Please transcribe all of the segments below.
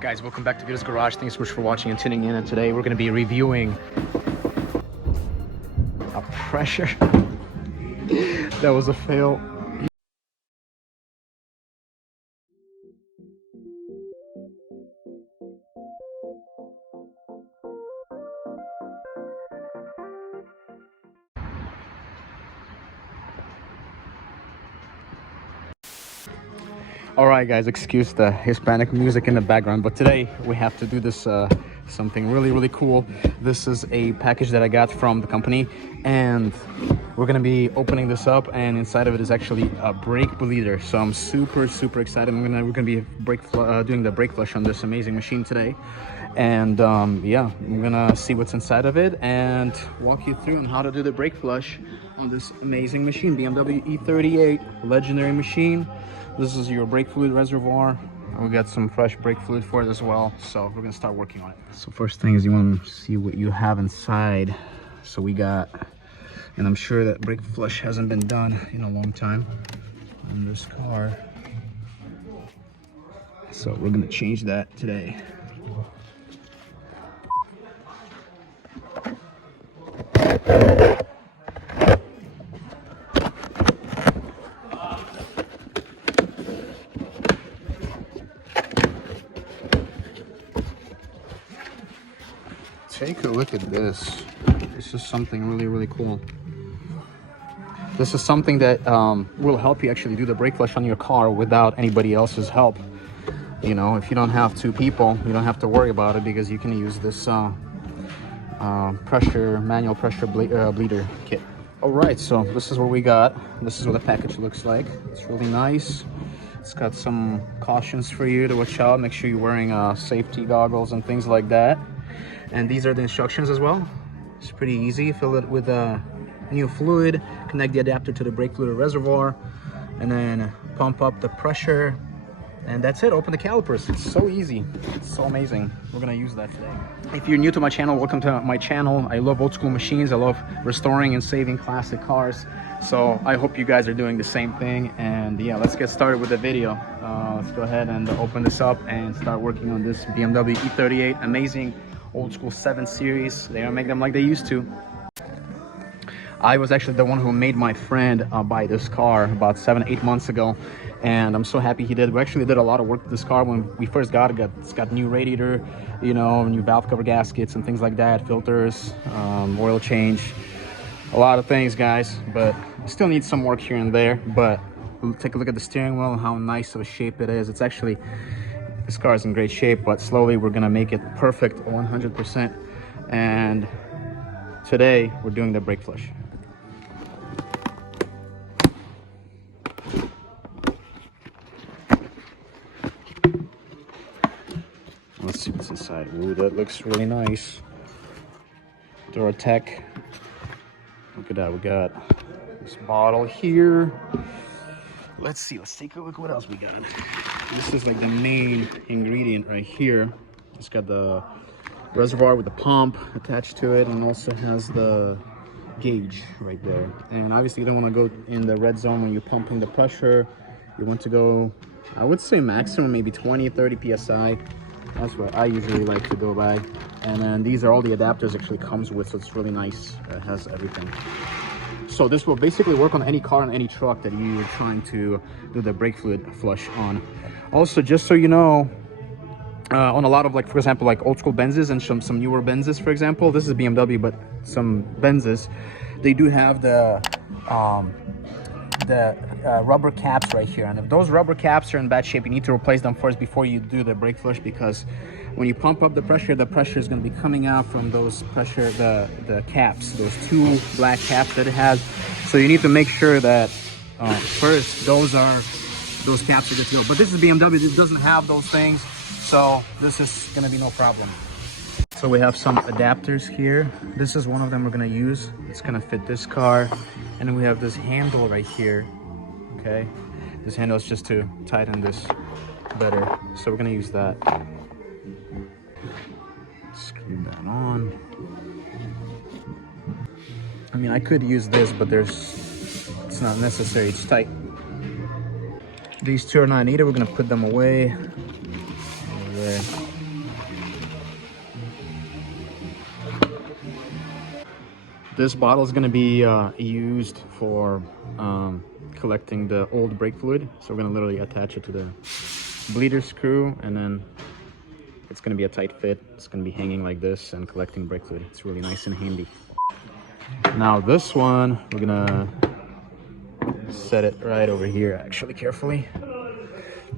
Guys, welcome back to VITO'S Garage. Thanks so much for watching and tuning in. And today we're going to be reviewing a pressure that was a fail. Alright guys, excuse the Hispanic music in the background, but today we have to do this something really cool. This is a package that I got from the company, and we're gonna be opening this up, and inside of it is actually a brake bleeder. So I'm super excited. We're gonna be doing the brake flush on this amazing machine today, and yeah, I'm gonna see what's inside of it and walk you through on how to do the brake flush on this amazing machine. BMW E38, legendary machine. This is your brake fluid reservoir. We got some fresh brake fluid for it as well, so we're gonna start working on it. So first thing is you want to see what you have inside. So we got, and I'm sure that brake flush hasn't been done in a long time on this car, so we're gonna change that today. Take a look at this. This is something really cool. This is something that will help you actually do the brake flush on your car without anybody else's help. You know, if you don't have two people, you don't have to worry about it, because you can use this manual pressure bleeder kit. All right, so this is what we got. This is what the package looks like. It's really nice. It's got some cautions for you to watch out. Make sure you're wearing safety goggles and things like that. And these are the instructions as well. It's pretty easy. Fill it with new fluid, connect the adapter to the brake fluid reservoir, and then pump up the pressure, and that's it. Open the calipers. It's so easy. It's so amazing. We're gonna use that today. If you're new to my channel, welcome to my channel. I love old school machines. I love restoring and saving classic cars. So I hope you guys are doing the same thing. And yeah, let's get started with the video. Let's go ahead and open this up and start working on this BMW E38. Amazing old school 7 Series. They don't make them like they used to. I was actually the one who made my friend buy this car about 7-8 months ago, and I'm so happy he did. We actually did a lot of work with this car when we first got it. It's got new radiator, you know, new valve cover gaskets and things like that, filters, oil change, a lot of things, guys, but still needs some work here and there. But take a look at the steering wheel and how nice of a shape it is. It's actually, this car is in great shape, but slowly we're gonna make it perfect 100%. And today we're doing the brake flush. Let's see what's inside. Ooh, that looks really nice. Duratech. Look at that. We got this bottle here. Let's see. Let's take a look what else we got. This is like the main ingredient right here. It's got the reservoir with the pump attached to it, and also has the gauge right there. And obviously you don't want to go in the red zone when you're pumping the pressure. You want to go, I would say maximum maybe 20-30 psi. That's what I usually like to go by. And then these are all the adapters it actually comes with, so it's really nice. It has everything. So this will basically work on any car and any truck that you're trying to do the brake fluid flush on. Also, just so you know, on a lot of, like, for example, like old school Benzes and some newer Benzes, for example, this is BMW, but some Benzes, they do have the rubber caps right here. And if those rubber caps are in bad shape, you need to replace them first before you do the brake flush, because when you pump up the pressure is going to be coming out from those the caps, those 2 black caps that it has. So you need to make sure that first those caps are good to go. But this is BMW, this doesn't have those things, so this is going to be no problem. So we have some adapters here. This is one of them we're going to use. It's going to fit this car. And then we have this handle right here. Okay, this handle is just to tighten this better, so we're going to use that. Screw that on. I mean, I could use this, but it's not necessary. It's tight. These two are not needed. We're going to put them away. Over there. This bottle is going to be used for collecting the old brake fluid. So we're going to literally attach it to the bleeder screw, and then it's going to be a tight fit. It's going to be hanging like this and collecting brake fluid. It's really nice and handy. Now this one, we're going to set it right over here, actually, carefully.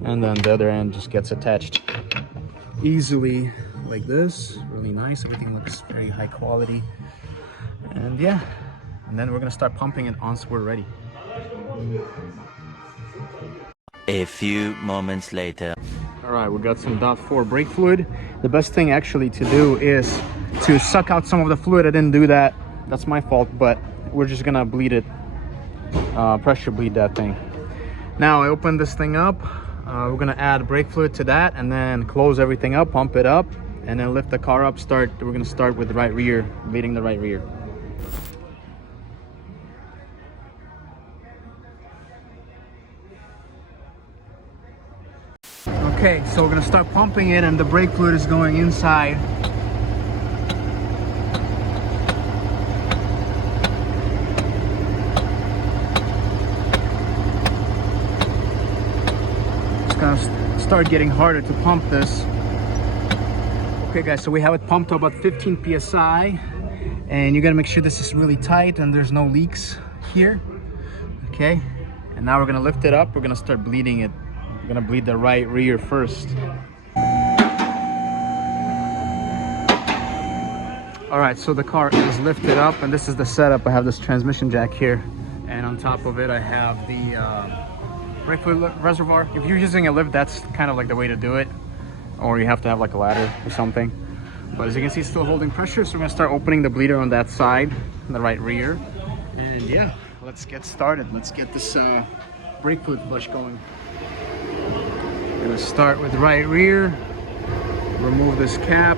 And then the other end just gets attached easily like this. Really nice. Everything looks very high quality. And yeah, and then we're gonna start pumping it once we're ready. A few moments later. All right, we got some .4 brake fluid. The best thing actually to do is to suck out some of the fluid. I didn't do that. That's my fault, but we're just gonna bleed it, pressure bleed that thing. Now I opened this thing up. We're gonna add brake fluid to that and then close everything up, pump it up, and then lift the car up. We're gonna start with the right rear, bleeding the right rear. Okay, so we're gonna start pumping it, and the brake fluid is going inside. It's gonna start getting harder to pump this. Okay guys, so we have it pumped to about 15 psi, and you gotta make sure this is really tight and there's no leaks here. Okay, and now we're gonna lift it up. We're gonna start bleeding it. We're gonna bleed the right rear first. All right, so the car is lifted up, and this is the setup. I have this transmission jack here, and on top of it I have the brake fluid reservoir. If you're using a lift, that's kind of like the way to do it, or you have to have like a ladder or something. But as you can see, it's still holding pressure, so we're gonna start opening the bleeder on that side, the right rear. And yeah, let's get started. Let's get this brake fluid flush going. We're gonna start with right rear, remove this cap.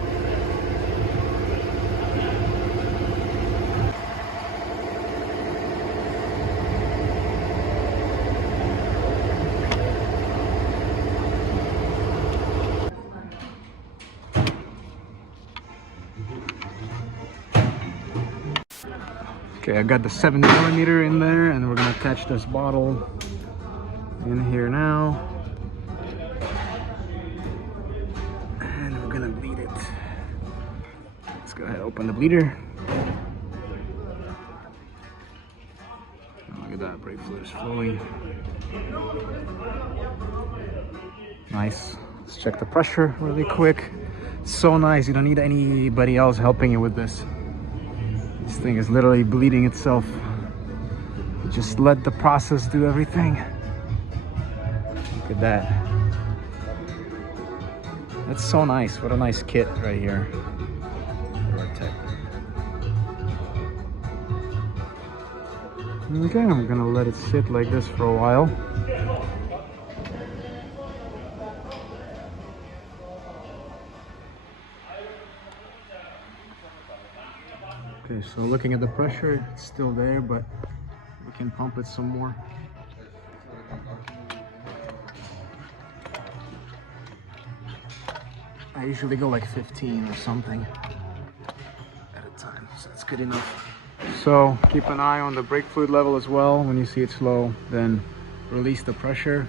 Okay, I got the 7mm in there, and we're gonna attach this bottle in here now. And we're gonna bleed it. Let's go ahead and open the bleeder. Oh, look at that, brake fluid is flowing. Nice. Let's check the pressure really quick. So nice, you don't need anybody else helping you with this. This thing is literally bleeding itself. Just let the process do everything. Look at that. That's so nice. What a nice kit right here. Duratech. Okay, I'm gonna let it sit like this for a while. Okay, so looking at the pressure, it's still there, but we can pump it some more. I usually go like 15 or something at a time, so that's good enough. So keep an eye on the brake fluid level as well. When you see it's low, then release the pressure.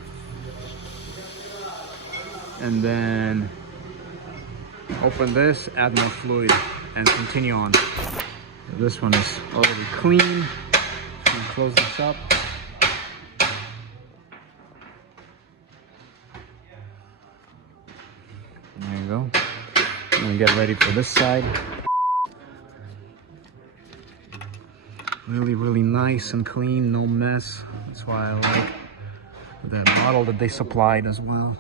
And then open this, add more fluid, and continue on. This one is already clean. Just gonna close this up. There you go. I'm gonna get ready for this side. Really, really nice and clean, no mess. That's why I like that bottle that they supplied as well.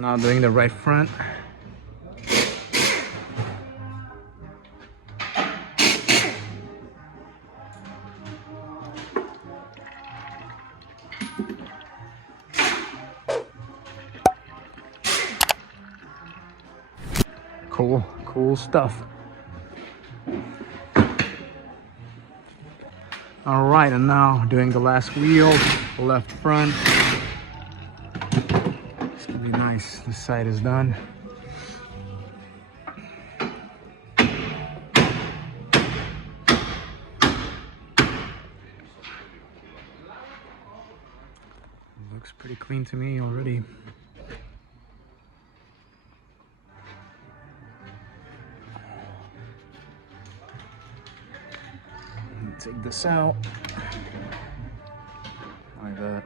Now doing the right front. Cool stuff. All right, and now doing the last wheel, left front. It's gonna be nice. This side is done. Looks pretty clean to me already. Take this out like that.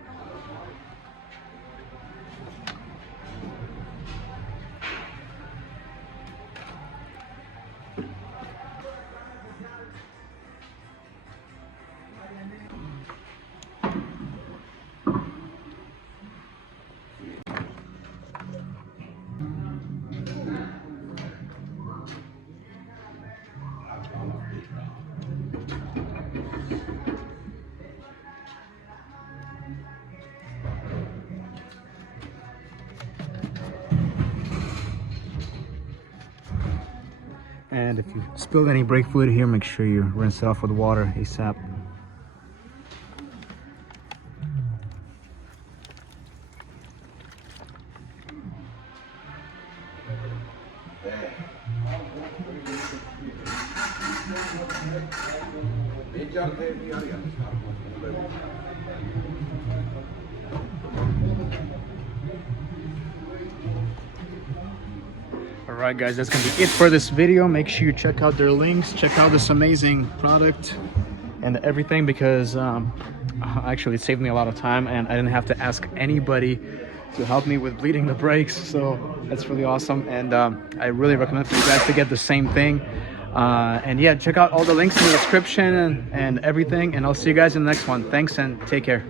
And if you spilled any brake fluid here, make sure you rinse it off with water ASAP. Alright guys, that's gonna be it for this video. Make sure you check out their links, check out this amazing product and everything, because actually it saved me a lot of time and I didn't have to ask anybody to help me with bleeding the brakes, so that's really awesome. And I really recommend for you guys to get the same thing. And yeah, check out all the links in the description and everything, and I'll see you guys in the next one. Thanks and take care.